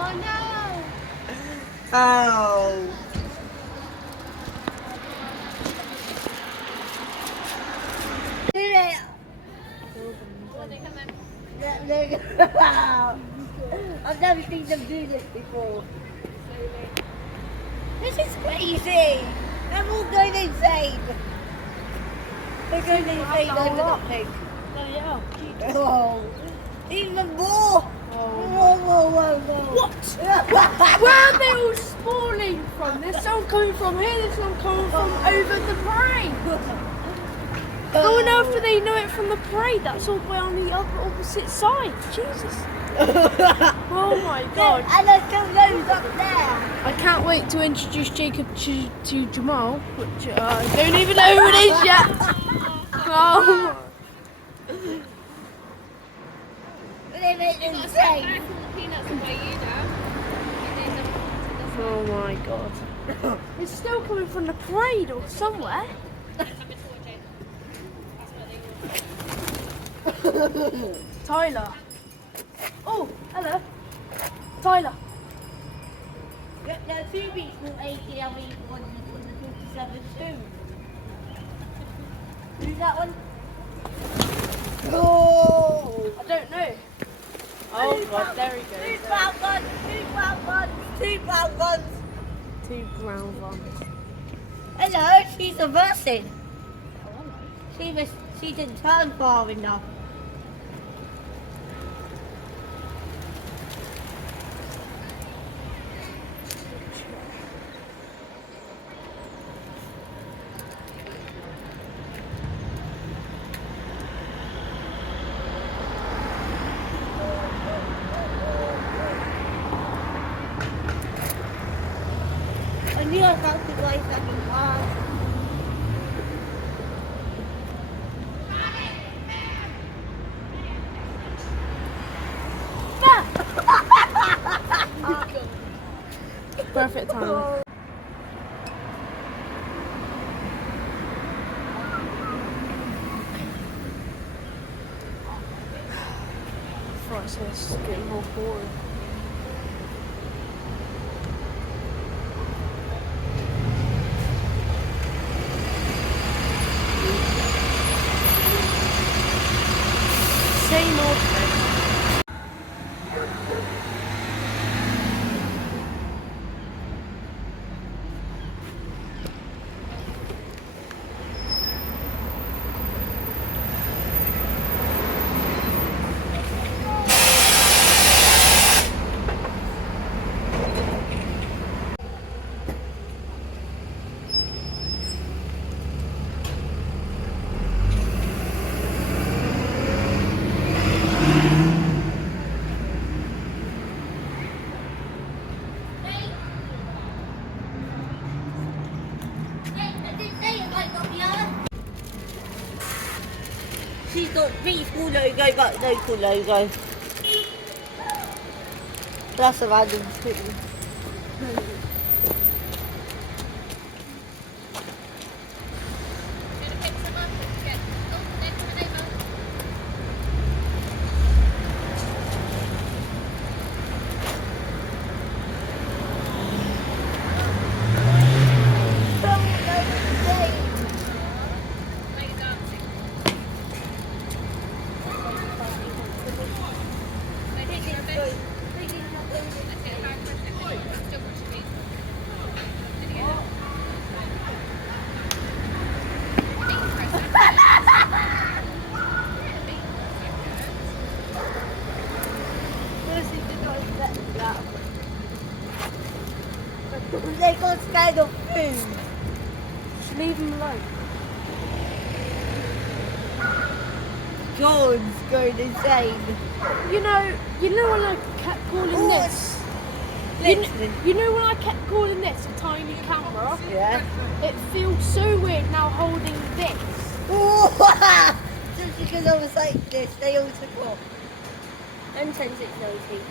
Oh no! Oh. Do it. I've never seen them do this before. This is crazy. They're all going insane. They're going insane over the pig. Oh, even more. Whoa. What? Where are they all spawning from? There's some coming from here, there's some coming from over the parade. How on earth do they know it from the parade? That's all way on the other opposite side. Jesus. Oh my god. And there's still those up there. I can't wait to introduce Jacob to Jamal, which I don't even know who it is yet. Oh. They're insane. Oh my god. It's still coming from the parade or somewhere. Tyler. Oh, hello. Tyler. There are two people, ATLE, one from the 47 too. Who's that one? Oh! I don't know. Oh god, there he goes. Two brown ones, two brown ones, two brown ones. Two brown ones. Hello, she's reversing. She didn't turn far enough. I knew I felt the way second class. Perfect time. Right, so it's getting more boring. Same old thing. She's got beautiful logo but local logo. That's a random thing. They got scared of food. Just leave them alone. John's going insane. You know when I kept calling this? You know when I kept calling this a tiny camera? Yeah. It feels so weird now holding this. Just because I was like this, they all took off. And 10690.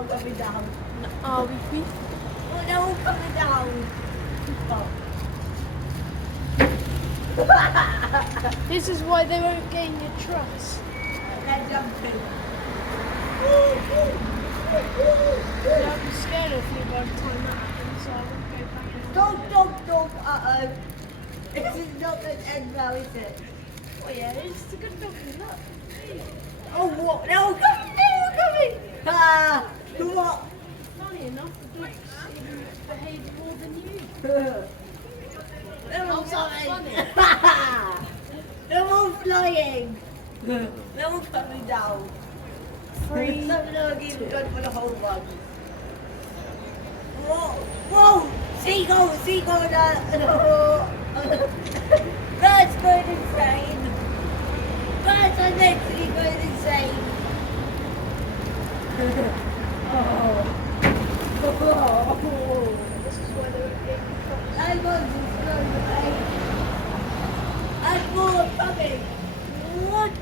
all coming down. Are we? Oh, they're all coming down. This is why they won't gain your trust. They're jumping. Yeah, I'm scared of you by the time that happens, so I won't go banging on. Dog. Uh-oh. This is not going to end well, is it? Oh yeah, it's a good dog. Look. Oh, what? They're all coming. Ah, what? Funny enough, the dogs even behave more than you. They're all How's that coming. They're all flying. They're all coming down. Some of them are even good for the whole one. Whoa! Seagull! Birds going insane. Birds are literally going insane. Oh. This is why they won't gain your trust. I want to slow away. And more coming. What?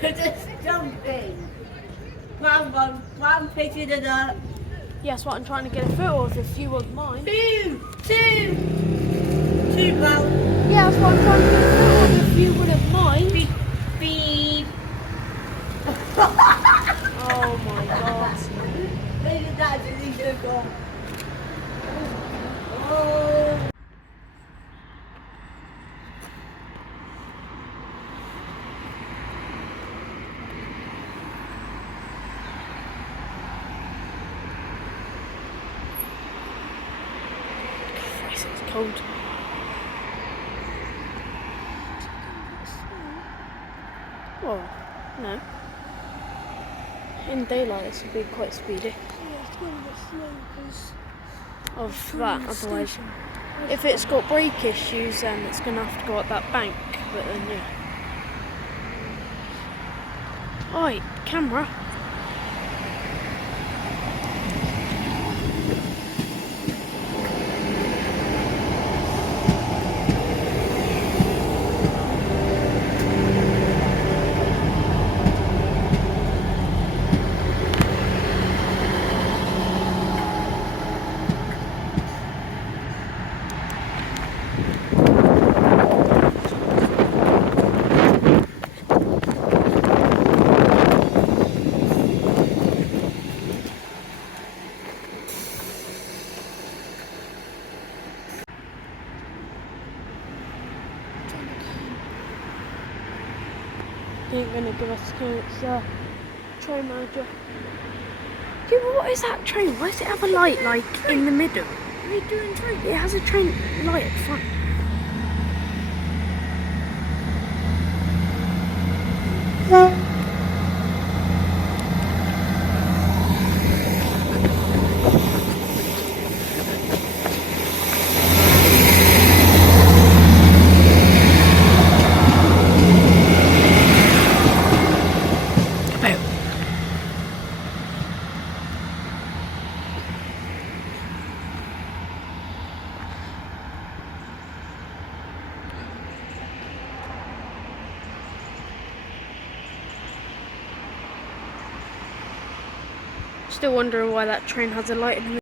They're just jumping. One pitching it up. Yes, what I'm trying to get a photo of if you wouldn't mind. Two pound. Yeah, that's what I'm trying to get a photo of if you wouldn't mind. Beep. Oh my god. Look at that, Jimmy Sugar. Oh. Christ, it's cold. Well, no. In daylight, this would be quite speedy. Yeah, it's going a bit slow because Of that, otherwise, if it's got brake issues, then it's going to have to go up that bank. But then, yeah. Oi, camera. He ain't gonna give us a chance, train manager. Yeah, but what is that train? Why does it have a light like in the middle? What are you doing train? It has a train light at the front. Still wondering why that train has a light in the